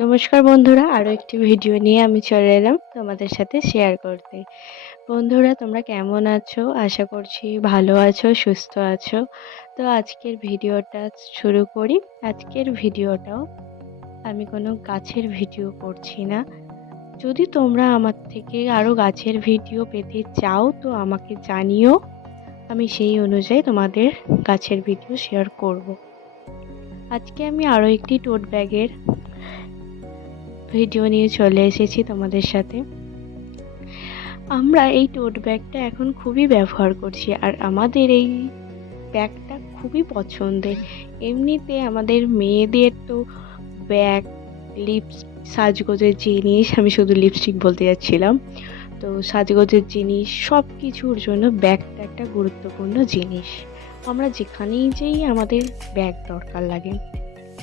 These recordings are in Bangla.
নমস্কার বন্ধুরা, আরও একটি ভিডিও নিয়ে আমি চলে এলাম তোমাদের সাথে শেয়ার করতে। বন্ধুরা, তোমরা কেমন আছো? আশা করছি ভালো আছো, সুস্থ আছো। তো আজকের ভিডিওটা শুরু করি। আজকের ভিডিওটাও আমি কোনো গাছের ভিডিও করছি না। যদি তোমরা আমার থেকে আরও গাছের ভিডিও পেতে চাও তো আমাকে জানিও, আমি সেই অনুযায়ী তোমাদের গাছের ভিডিও শেয়ার করব। আজকে আমি আরও একটি টোট ব্যাগের ভিডিও নিয়ে চলে এসেছি তোমাদের সাথে। আমরা এই টোট ব্যাগটা এখন খুবই ব্যবহার করছি, আর আমাদের এই ব্যাগটা খুবই পছন্দের। এমনিতে আমাদের মেয়েদের তো ব্যাগ, সাজগোজের জিনিস, আমি শুধু লিপস্টিক বলতে যাচ্ছিলাম, তো সাজগোজের জিনিস সব কিছুর জন্য ব্যাগটা একটা গুরুত্বপূর্ণ জিনিস। আমরা যেখানেই যাই আমাদের ব্যাগ দরকার লাগে।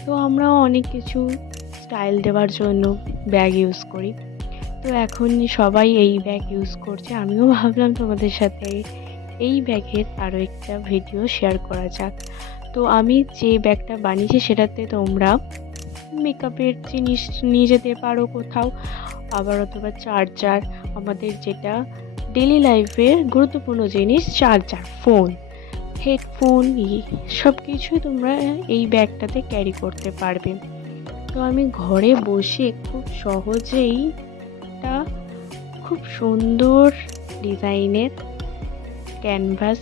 তো আমরাও অনেক কিছু স্টাইল দেওয়ার জন্য ব্যাগ ইউজ করি। তো এখন সবাই এই ব্যাগ ইউজ করছে, আমিও ভাবলাম তোমাদের সাথে এই ব্যাগের আরও একটা ভিডিও শেয়ার করা যাক। তো আমি যে ব্যাগটা বানিয়েছি সেটাতে তোমরা মেকআপের জিনিস নিয়ে যেতে পারো কোথাও, আবার অথবা চার্জার, আমাদের যেটা ডেলি লাইফের গুরুত্বপূর্ণ জিনিস, চার্জার, ফোন, হেডফোন, সব কিছুই তোমরা এই ব্যাগটাতে ক্যারি করতে পারবে। তো আমি ঘরে বসে খুব সহজেই একটা খুব সুন্দর ডিজাইনের ক্যানভাস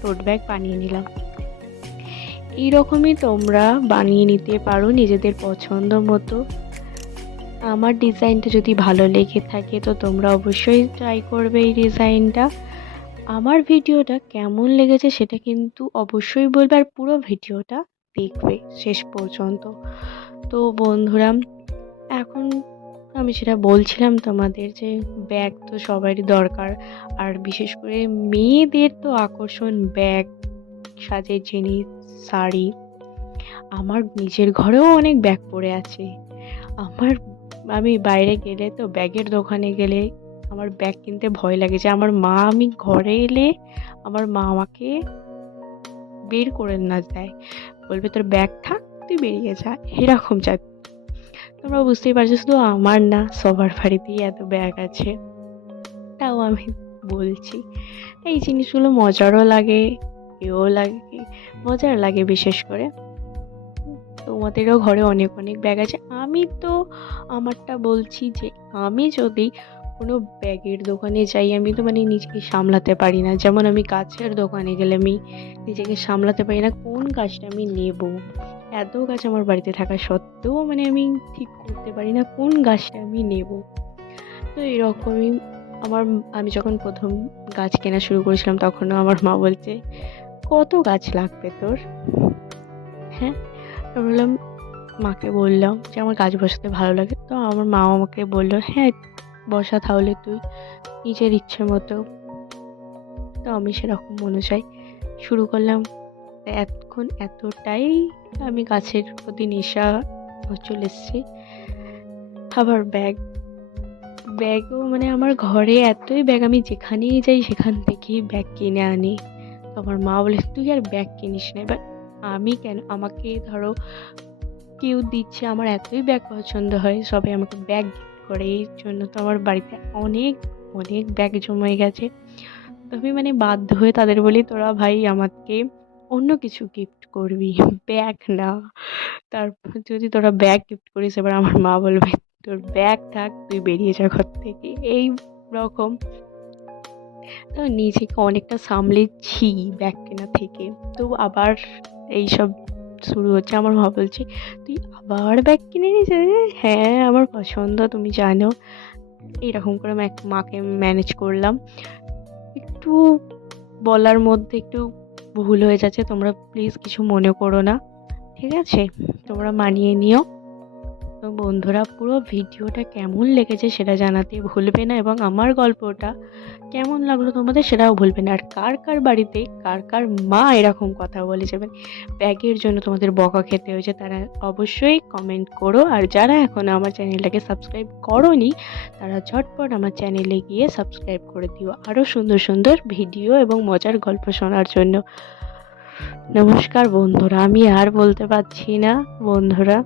টোট ব্যাগ বানিয়ে নিলাম। এইরকমই তোমরা বানিয়ে নিতে পারো নিজেদের পছন্দ মতো। আমার ডিজাইনটা যদি ভালো লেগে থাকে তো তোমরা অবশ্যই ট্রাই করবে এই ডিজাইনটা। আমার ভিডিওটা কেমন লেগেছে সেটা কিন্তু অবশ্যই বলবে, আর পুরো ভিডিওটা দেখবে শেষ পর্যন্ত। তো বন্ধুরা, এখন আমি যেটা বলছিলাম তোমাদের, যে ব্যাগ তো সবারই দরকার, আর বিশেষ করে মেয়েদের তো আকর্ষণ ব্যাগ, সাজের জিনিস, শাড়ি। আমার নিজের ঘরেও অনেক ব্যাগ পড়ে আছে। আমি বাইরে গেলে তো ব্যাগের দোকানে গেলে আমার ব্যাগ কিনতে ভয় লাগে, যে আমার মা, আমি ঘরে এলে আমার মা আমাকে বের করে না দেয়, বলবে তোর ব্যাগ থাক, তুই বেরিয়ে যা, এরকম যা। তোমরা বুঝতেই পারছো, শুধু আমার না, সবার বাড়িতেই এত ব্যাগ আছে। তাও আমি বলছি, এই জিনিসগুলো মজারও লাগে, এও লাগে, মজার লাগে বিশেষ করে। তোমাদেরও ঘরে অনেক অনেক ব্যাগ আছে। আমি তো আমারটা বলছি, যে আমি যদি কোনো ব্যাগের দোকানে যাই, আমি তো নিজেকে সামলাতে পারি না। যেমন আমি গাছের দোকানে গেলে আমি নিজেকে সামলাতে পারি না কোন গাছটা আমি নেব। এত গাছ আমার বাড়িতে থাকা সত্ত্বেও আমি ঠিক করতে পারি না কোন গাছটা আমি নেব। তো এরকমই আমি যখন প্রথম গাছ কেনা শুরু করেছিলাম, তখনও আমার মা বলছে, কত গাছ লাগবে তোর? হ্যাঁ, বললাম, মাকে বললাম যে আমার গাছ বসাতে ভালো লাগে। তো আমার মা আমাকে বললো, হ্যাঁ বসা তাহলে তুই নিজের ইচ্ছে মতো। তো আমি সেরকম অনুযায়ী শুরু করলাম। এখন এতটাই আমি গাছের প্রতি নেশা চলে এসেছি। আবার ব্যাগও আমার ঘরে এতই ব্যাগ, আমি যেখানেই যাই সেখান থেকেই ব্যাগ কিনে আনি। তো আমার মা বলে, তুই আর ব্যাগ কিনিস না। এবার আমি কেন, আমাকে ধরো কেউ দিচ্ছে, আমার এতই ব্যাগ পছন্দ হয়, সবাই আমাকে ব্যাগ গিফট করে, এই জন্য তো আমার বাড়িতে অনেক অনেক ব্যাগ জমে গেছে। তো আমি বাধ্য হয়ে তাদের বলি, তোরা ভাই আমাকে অন্য কিছু গিফট করবি, ব্যাগ না। তারপর যদি তোরা ব্যাগ গিফট করিস, এবার আমার মা বলবে, তোর ব্যাগ থাক, তুই বেরিয়ে যা ঘর থেকে, এই রকম। তো নিজেকে অনেকটা সামলেছি ব্যাগ কেনা থেকে। তো আবার এইসব শুরু হচ্ছে। আমার মা বলছে, তুই আবার ব্যাগ কিনে নিয়েছিস? হ্যাঁ, আমার পছন্দ, তুমি জানো। এরকম করে মাকে ম্যানেজ করলাম। একটু বলার মধ্যে একটু ভুল হয়ে যাচ্ছে, তোমরা প্লিজ কিছু মনে করো না, ঠিক আছে? তোমরা মানিয়ে নিও। তো বন্ধুরা, পুরো ভিডিওটা কেমন লেগেছে সেটা জানাতে ভুলবে না, এবং আমার গল্পটা কেমন লাগলো তোমাদের সেটাও ভুলবে না। আর কার কার বাড়িতে কার কার মা এরকম কথা বলে যাবেন, ব্যাগের জন্য তোমাদের বকা খেতে হয়েছে, তারা অবশ্যই কমেন্ট করো। আর যারা এখনও আমার চ্যানেলটাকে সাবস্ক্রাইব করোনি, তারা ঝটপট আমার চ্যানেলে গিয়ে সাবস্ক্রাইব করে দিও, আরও সুন্দর সুন্দর ভিডিও এবং মজার গল্প শোনার জন্য। নমস্কার বন্ধুরা, আমি আর বলতে পারছি না বন্ধুরা।